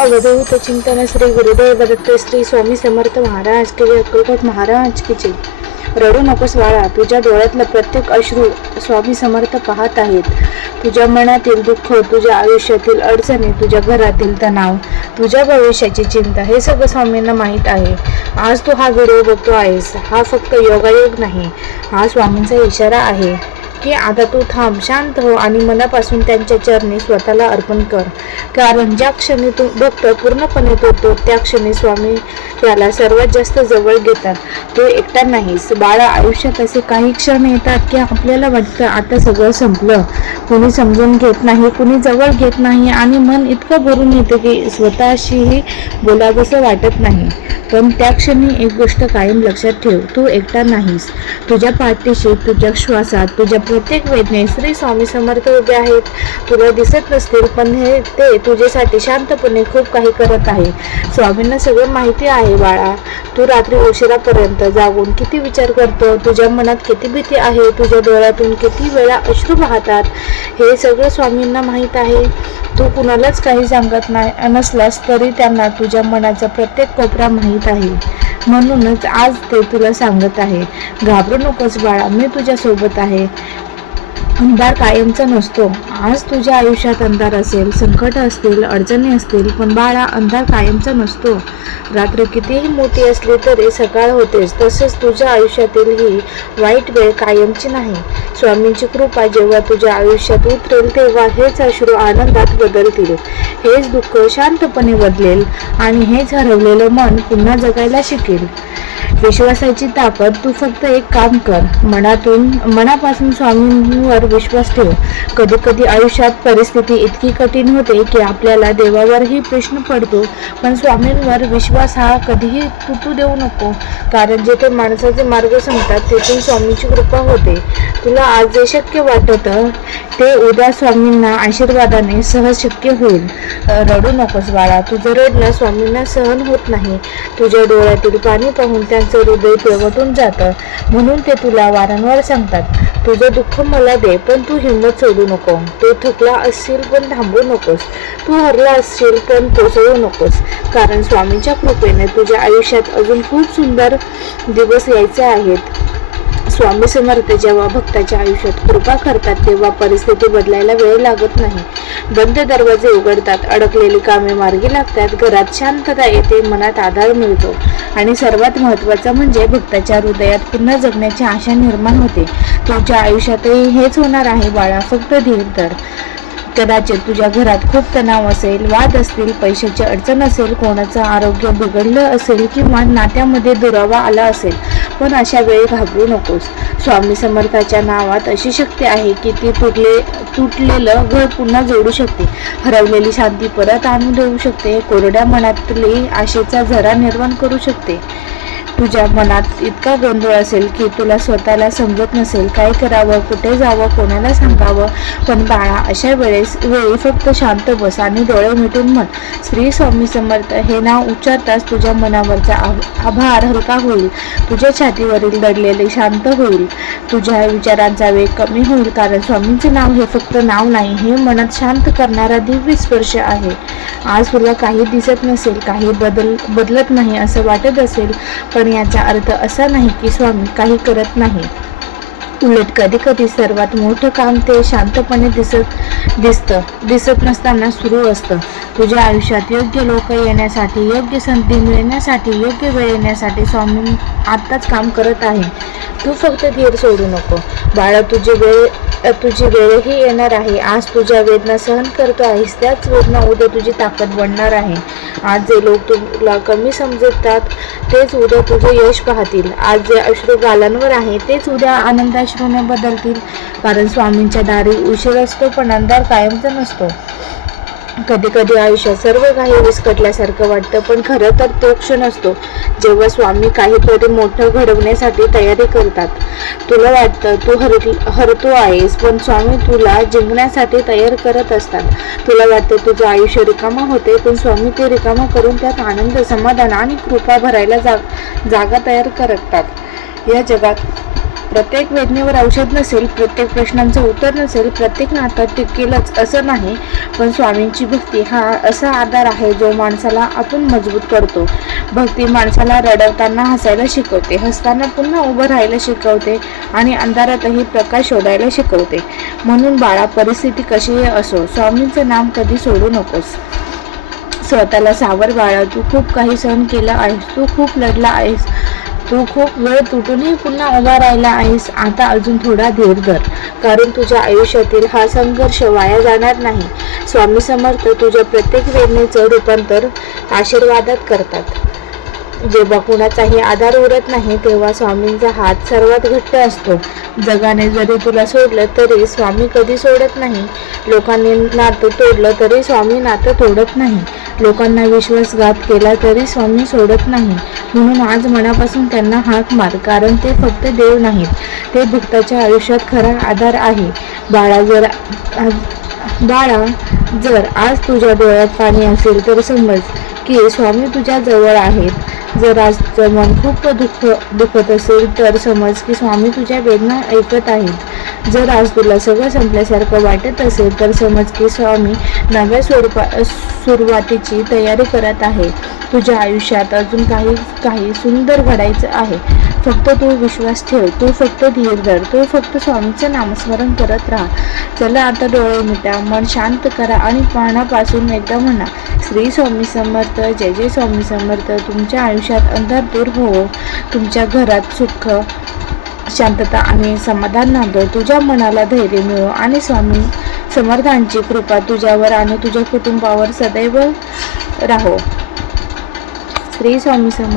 अवधूत चिंतन श्री गुरुदेव दत्त श्री स्वामी समर्थ महाराज के जय, अक्कलकोट महाराज की जय. रडू नकोस बाळा, तुझ्या डोळ्यातलं प्रत्येक अश्रू स्वामी समर्थ पाहत आहेत. तुझ्या मनातील दुःख, तुझ्या आयुष्यातील अडचणी, तुझ्या घरातील तणाव, तुझ्या भविष्याची चिंता, हे सगळं स्वामींना माहीत आहे. आज तू हा व्हिडिओ बघतो आहेस, हा फक्त योगायोग नाही, हा स्वामींचा इशारा आहे की आता तू थांब, शांत हो आणि मनापासून त्यांच्या चरणी स्वतःला अर्पण कर. कारण ज्या क्षणी तू भक्त पूर्णपणे होतो त्या क्षणी स्वामी त्याला सर्वात जास्त जवळ घेतात. तू एकटा नाहीस बाळा. आयुष्यात असे काही क्षण येतात की आपल्याला वाटतं आता सगळं संपलं. कुणी समजून घेत नाही, कुणी जवळ घेत नाही आणि मन इतकं भरून येतं की स्वतःशीही बोलावंसं वाटत नाही. पण त्या क्षणी एक गोष्ट कायम लक्षात ठेव, तू एकटा नाहीस. तुझ्या पाठीशी, तुझ्या श्वासात, तुझ्या प्रत्येक वेदनेत श्री स्वामी समर्थ उभे आहेत. तुला दिसत नसतील पण ते तुझ्यासाठी शांतपणे खूप काही करत आहे. स्वामींना सगळं माहिती आहे बाळा. तू रात्री उशिरापर्यंत जागून किती विचार करतो, तुझ्या मनात किती भीती आहे, तुझ्या डोळ्यातून किती वेळा अश्रू वाहतात, हे सगळं स्वामींना माहीत आहे. तू कुणालाच काही सांगत नसलास तरी त्यांना तुझ्या मनाचा प्रत्येक कोपरा माहीत आहे. म्हणूनच आज ते तुला सांगत आहे, घाबरू नकोस बाळा, मी तुझ्या सोबत आहे. अंधार कायमचा नसतो. आज तुझ्या आयुष्यात अंधार असेल, संकट असतील, अडचणी असतील, पण बाळा अंधार कायमचा नसतो. रात्र कितीही मोठी असली तरी सकाळ होतेच. तसंच तुझ्या आयुष्यातील ही वाईट वेळ कायमची नाही. स्वामींची कृपा जेव्हा तुझ्या आयुष्यात उतरेल तेव्हा हेच अश्रू आनंदात बदलतील, हेच दुःख शांतपणे बदलेल आणि हेच हरवलेलं मन पुन्हा जगायला शिकेल. विश्वासाची ताकद. तू फक्त एक काम कर, मनापासून स्वामींवर विश्वास ठेव. कधी कधी आयुष्यात परिस्थिती इतकी कठीण होते की आपल्याला देवावरही प्रश्न पडतो, पण स्वामींवर विश्वास हा कधीही तुटू देऊ नको. कारण जिथे माणसाचे मार्ग संपतात तिथून स्वामींची कृपा होते. तुला आज जे शक्य वाटतं ते उद्या स्वामींना आशीर्वादाने सहज शक्य होईल. रडू नकोस बाळा, तुझं रडणं स्वामींना सहन होत नाही. तुझ्या डोळ्यातील पाणी पाहून त्यांचं हृदय पिळवटून जातं. म्हणून ते तुला वारंवार सांगतात, तुझं दुःख मला दे पण तू हिंमत सोडू नको. तू थकला असशील पण थांबू नकोस. तू हरला असशील पण कोसळू नकोस. कारण स्वामींच्या कृपेने तुझ्या आयुष्यात अजून खूप सुंदर दिवस यायचे आहेत. स्वामी समर्थ जेव्हा भक्ताच्या आयुष्यात कृपा करतात तेव्हा परिस्थिती बदलायला वेळ लागत नाही. बंद दरवाजे उघडतात, अडकलेली कामे मार्गी लागतात, घरात शांतता येते, मनात आधार मिळतो आणि सर्वात महत्त्वाचं म्हणजे भक्ताच्या हृदयात पुन्हा जगण्याची आशा निर्माण होते. तुझ्या आयुष्यातही हेच होणार आहे बाळा, फक्त धीर धर. कदाचित तुझ्या घरात खूप तणाव असेल, वाद असतील, पैशाची अडचण असेल, कोणाचं आरोग्य बिघडलं असेल किंवा नात्यामध्ये दुरावा आला असेल, पण अशा वेळी घाबरू नकोस. स्वामी समर्थाच्या नावात अशी शक्ती आहे की ती तुटलेलं घर पुन्हा जोडू शकते, हरवलेली शांती परत आणून देऊ शकते, कोरड्या मनातली आशेचा झरा निर्माण करू शकते. तुझ्या मनात इतका गोंधळ असेल की तुला स्वतःला समजत नसेल काय करावं, कुठे जावं, कोणाला सांगावं, पण बाळा अशा वेळी फक्त शांत बस आणि डोळे मिटून म्हण, श्री स्वामी समर्थ हे नाव उच्चारताच तुझ्या मनावरचा आभार हलका होईल. तुझ्या छातीवरील दडलेले शांत होईल. तुझ्या विचारांचा वेग कमी होईल. कारण स्वामींचे नाव हे फक्त नाव नाही, हे मनात शांत करणारा दिव्य स्पर्श आहे. आज तुला काही दिसत नसेल, काही बदलत नाही असं वाटत असेल, पण याचा अर्थ असा नाही की स्वामी काही करत नाही. उलट कधी कधी सर्वात मोठं काम ते शांतपणे दिसत नसताना सुरू असतं. तुझ्या आयुष्यात योग्य लोक येण्यासाठी, योग्य संधी मिळण्यासाठी, योग्य वेळ येण्यासाठी स्वामी आत्ताच काम करत आहे. तू फक्त धीर सोडू नको बाळा. तुझी वेळही येणार आहे. आज तुझ्या वेदना सहन करतो आहेस, त्याच वेदना उद्या तुझी ताकद बनणार आहे. आज जे लोक तुला कमी समजतात तेच उद्या तुझे यश पाहतील. आज जे अश्रू गालांवर आहे तेच उद्या आनंदाश्रूने बदलतील. कारण स्वामींच्या दारी उशीर असतो पण अंधार कायमचा नसतो. कधी कधी आयुष्यात सर्व काही विस्कटल्यासारखं वाटतं, पण खरं तर तो क्षण असतो जेव्हा स्वामी काहीतरी मोठं घडवण्यासाठी तयारी करतात. तुला वाटतं तू हरतो आहेस, पण स्वामी तुला जिंकण्यासाठी तयार करत असतात. तुला वाटतं तुझं आयुष्य रिकामं होते, पण स्वामी ते रिकामं करून त्यात आनंद, समाधान आणि कृपा भरायला जागा तयार करतात. या जगात प्रत्येक वेदनेवर औषध नसेल, प्रत्येक प्रश्नांचं उत्तर नसेल, प्रत्येक नातं टिकेलच असं नाही, पण स्वामींची भक्ती हा असा आधार आहे जो माणसाला आपण मजबूत करतो. भक्ती माणसाला रडवताना हसायला शिकवते, हसताना पुन्हा उभं राहायला शिकवते आणि अंधारातही प्रकाश शोधायला शिकवते. म्हणून बाळा, परिस्थिती कशीही असो, स्वामींचं नाम कधी सोडू नकोस. स्वतःला सावर बाळा. तू खूप काही सहन केलं आहेस, तू खूप लढला आहेस, तू खूप वेळ तुटूनही पुन्हा उभा राहिला आहेस. आता अजून थोडा धीर धर, कारण तुझ्या आयुष्यातील हा संघर्ष वाया जाणार नाही. स्वामी समर्थ तुझ्या प्रत्येक वेदनेचं रूपांतर आशीर्वादात करतात. जेव्हा कुणाचाही आधार उरत नाही तेव्हा स्वामींचा हात सर्वात घट्ट असतो. जगाने जरी तुला सोडलं तरी स्वामी कधी सोडत नाही. लोकांनी नातं तोडलं तरी स्वामी नातं तोडत नाही. लोकांना विश्वासघात केला तरी स्वामी सोडत नाही. म्हणून आज मनापासून त्यांना हाक मार, कारण ते फक्त देव नाहीत, ते भक्ताच्या आयुष्यात खरा आधार आहे. बाळा, जर आज तुझ्या डोळ्यात पाणी असेल तर समज की स्वामी तुझ्या जवळ आहेत. जर आज तुझं मन खूप दुखत असेल तर समज की स्वामी तुझ्या वेदना ऐकत आहेत. जर आज तुला सगळं संपल्यासारखं वाटत असेल तर समज की स्वामी नव्या सुरुवातीची तयारी करत आहे. तुझ्या आयुष्यात अजून काही सुंदर घडायचं आहे. फक्त तू विश्वास ठेव, तू फक्त धीर धर, तू फक्त स्वामीचं नामस्मरण करत राहा. चला आता डोळे मिटा, मन शांत करा आणि मनापासून एकदा म्हणा, श्री स्वामी समर्थ. जय जय स्वामी समर्थ. तुमच्या आयुष्यात अंधार दूर हो, तुमच्या घरात सुख, शांतता आणि समाधान नांदो. तुझ्या मनाला धैर्य मिळो आणि स्वामी समर्थांची कृपा तुझ्यावर आणि तुझ्या कुटुंबावर सदैव राहो. श्री स्वामी समर्थ.